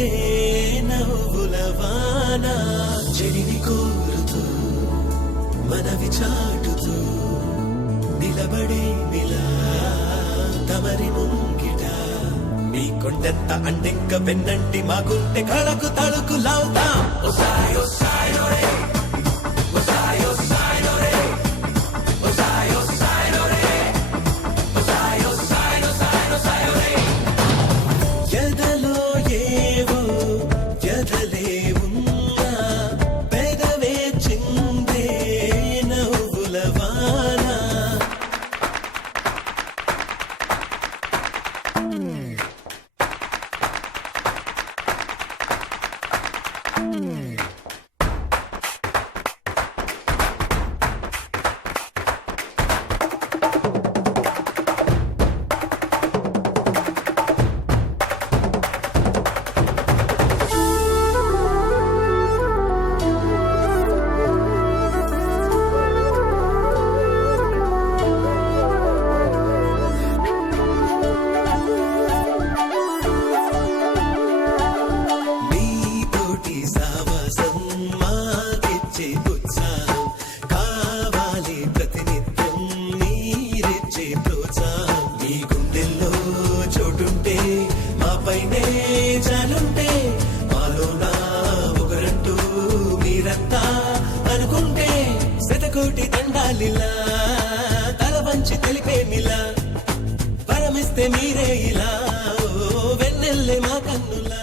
చిందే నవ్వుల వాన చెడిని కోరుతూ మనవి చాటుతూ నిలబడే నిలా తమరి ముంగిట మీ కొండెంత అండెంక వెన్నంటి మా గుండె కళకు తళుకు లావుతాం ఓసాయో సాయో రే ఓసాయో సాయో రే ఓసాయో సాయో రే ఓసాయో సాయో సాయో సాయో రే ఎదలో ఏవో ఎదలే ఉన్నా పెదవే చిందే నవ్వుల వాన కోటి దండాలిలా తల వంచి తెలిపేమిలా పరమిస్తే మీరే ఇలా వెన్నెల్లే మా కన్నులా